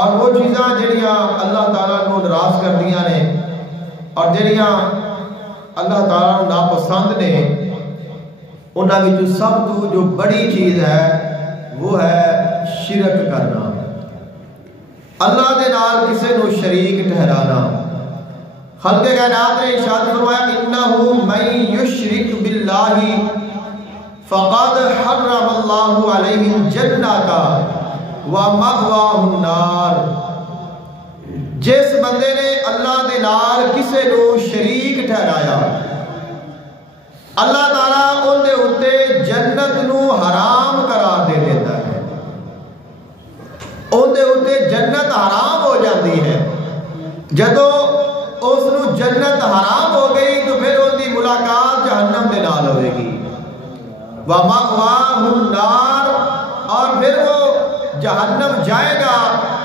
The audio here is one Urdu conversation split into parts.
اور وہ چیزاں جڑیاں اللہ تعالیٰ کو ناراض کر دیا نے اور جڑیاں اللہ تعالیٰ کو ناپسند نے، انہاں وچ سب تو جو بڑی چیز ہے وہ ہے شرک کرنا، اللہ دے نال کسے نو شریک ٹھہرانا۔ خالق کائنات نے ارشاد فرمایا انہ من یشرک باللہ فقد حرم اللہ علیہ الجنۃ ومأواہ النار، جس بندے نے اللہ دے نال کسے نو شریک ٹھہرایا اللہ تعالیٰ ان دے اتے جنت نو حرام قرار دے دیتا ہے، ان دے اتے جنت حرام ہو جاتی ہے۔ جدو اس نو جنت حرام ہو گئی تو پھر ان دی ملاقات جہنم دے نال ہوئے گی، وَمَأْوَاهُ النَّارُ، اور پھر وہ جہنم جائے گا،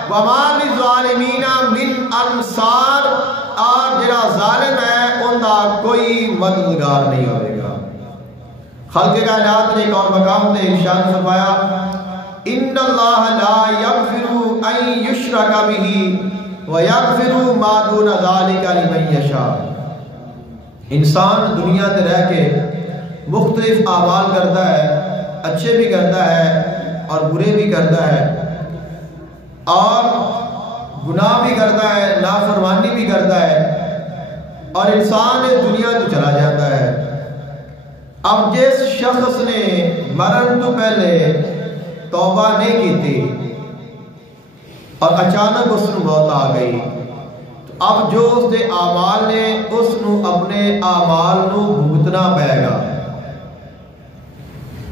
وَمَا لِلظَّالِمِينَ مِنْ أَنصَارٍ، اور جڑا ظالم ہے ان دا کوئی مددگار نہیں ہوئے گا۔ خالق کائنات نے ایک اور مقام نے ارشاد فرمایا ان اللہ لا یغفر ان یشرک بہ ویغفر ما دون ذلک لمن یشاء۔ انسان دنیا تے رہ کے مختلف اعمال کرتا ہے، اچھے بھی کرتا ہے اور برے بھی کرتا ہے، اور گناہ بھی کرتا ہے، نافرمانی بھی کرتا ہے، اور انسان دنیا تو چلا جاتا ہے۔ اب جس شخص نے مرن تو پہلے توبہ نہیں کی تھی اور اچانک اس کو موت آ گئی، تو اب جو اس دے اعمال نے اس نو اپنے اعمال نو بھگتنا پائے گا۔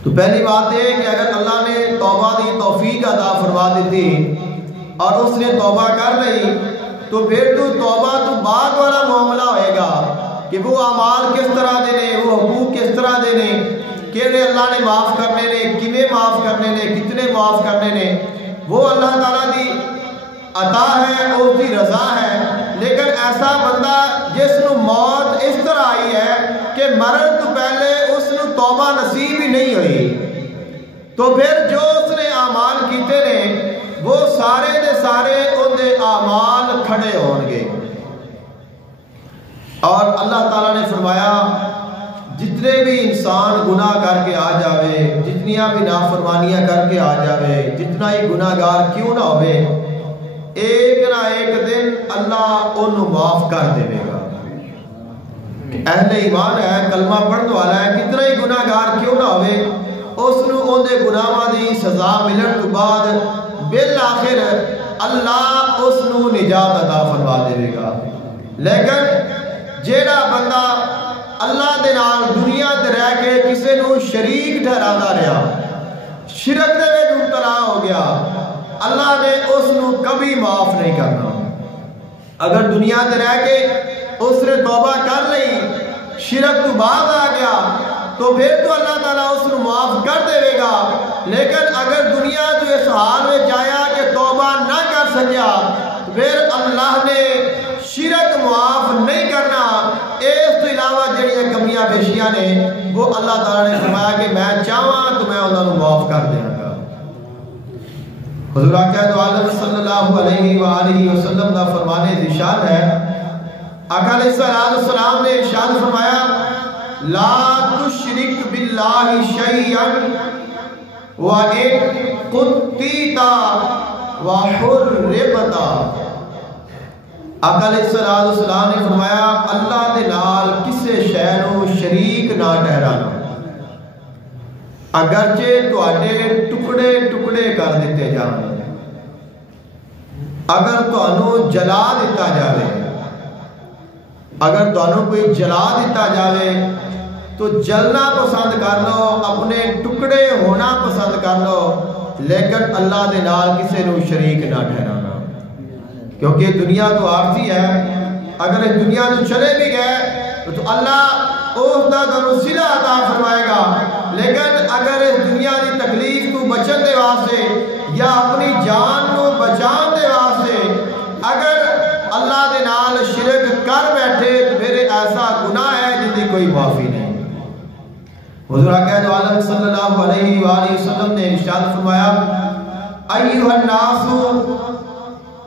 تو پہلی بات ہے کہ اگر اللہ نے توبہ دی توفیق عطا فرما دیتی اور اس نے توبہ کر لی تو پھر تو توبہ تو بعد والا معاملہ ہوئے گا کہ وہ اعمال کس طرح دینے، وہ حقوق کس طرح دینے، کیڑے اللہ نے معاف کرنے نے، کیویں معاف کرنے نے، کتنے معاف کرنے نے، وہ اللہ تعالیٰ دی عطا ہے، اس دی رضا ہے۔ لیکن ایسا بندہ جس نو موت اس طرح آئی ہے کہ مرن تو پہلے اس نو توبہ نصیب ہی نہیں ہوئی، تو پھر جو اس نے اعمال کیتے نے وہ سارے دے سارے ان دے اعمال کھڑے ہون گے۔ اور اللہ تعالیٰ نے فرمایا جتنے بھی انسان گناہ کر کے آ جاوے، جتنیاں بھی نافرمانیاں کر کے آ جاوے، جتنا ہی گناہ گار کیوں نہ ہوئے، ایک نہ ایک دن اللہ انہوں معاف کر دے گا۔ اہل ایمان ہے، کلمہ پڑھنے والا ہے، کتنا ہی گناہ گار کیوں نہ ہوئے، اس نو ان دے گناہاں دی سزا ملن تو بعد بالآخر اللہ اس نو نجات عطا فرما دے گا۔ لیکن جیڑا بندہ اللہ دے نال دنیا تے رہ کے کسے نو شریک ٹھہراتا رہا، شرک دے وچ مبتلا ہو گیا، اللہ نے اس نو کبھی معاف نہیں کرنا۔ اگر دنیا تے رہ کے اس نے توبہ کر لی، شرک تو بعد آ گیا تو پھر تو اللہ تعالیٰ اس نو معاف کر دے گا۔ لیکن اگر دنیا تو اس حال میں جایا کہ توبہ نہ کر سکیا، پھر اللہ نے شرک معاف نہیں کرنا۔ اس تو علاوہ جڑیاں کمیاں بیشیاں نے وہ اللہ تعالیٰ نے فرمایا کہ میں چاہواں تو میں انہوں نے معاف کر دیا گا۔ حضور اکرم عالم صلی اللہ علیہ وآلہ وسلم کا فرمانے ارشاد ہے، آقا علیہ السلام نے ارشاد فرمایا لا تشرک باللہ شیئا وَإِن قُتِّیتَ وَحُرِّمْتَ۔ آقا علیہ السلام نے فرمایا اللہ دے نال کسے شے نو شریک نہ ٹھہرانا، اگرچہ تواڈے ٹکڑے ٹکڑے کر دیتے جان، اگر تانوں جلا دیتا جاوے، اگر تانوں کوئی جلا دیتا جاوے تو جلنا پسند کر لو، اپنے ٹکڑے ہونا پسند کر لو، لیکن اللہ دے نال کسے نو شریک نہ ٹھہرانا، کیونکہ دنیا تو عارضی ہے۔ اگر اس دنیا تو چلے بھی گئے تو اللہ اس دا تانوں صلہ عطا فرمائے گا، لیکن اگر اس دنیا دی تکلیف تو بچن دے واسطے یا اپنی جان کو بچان دے واسطے اگر اللہ دے نال شرک کر بیٹھے تو پھر ایسا گناہ ہے جن کی کوئی معافی نہیں۔ حضور اکرم عالم صلی اللہ علیہ وآلہ وسلم نے ارشاد فرمایا ایھا الناس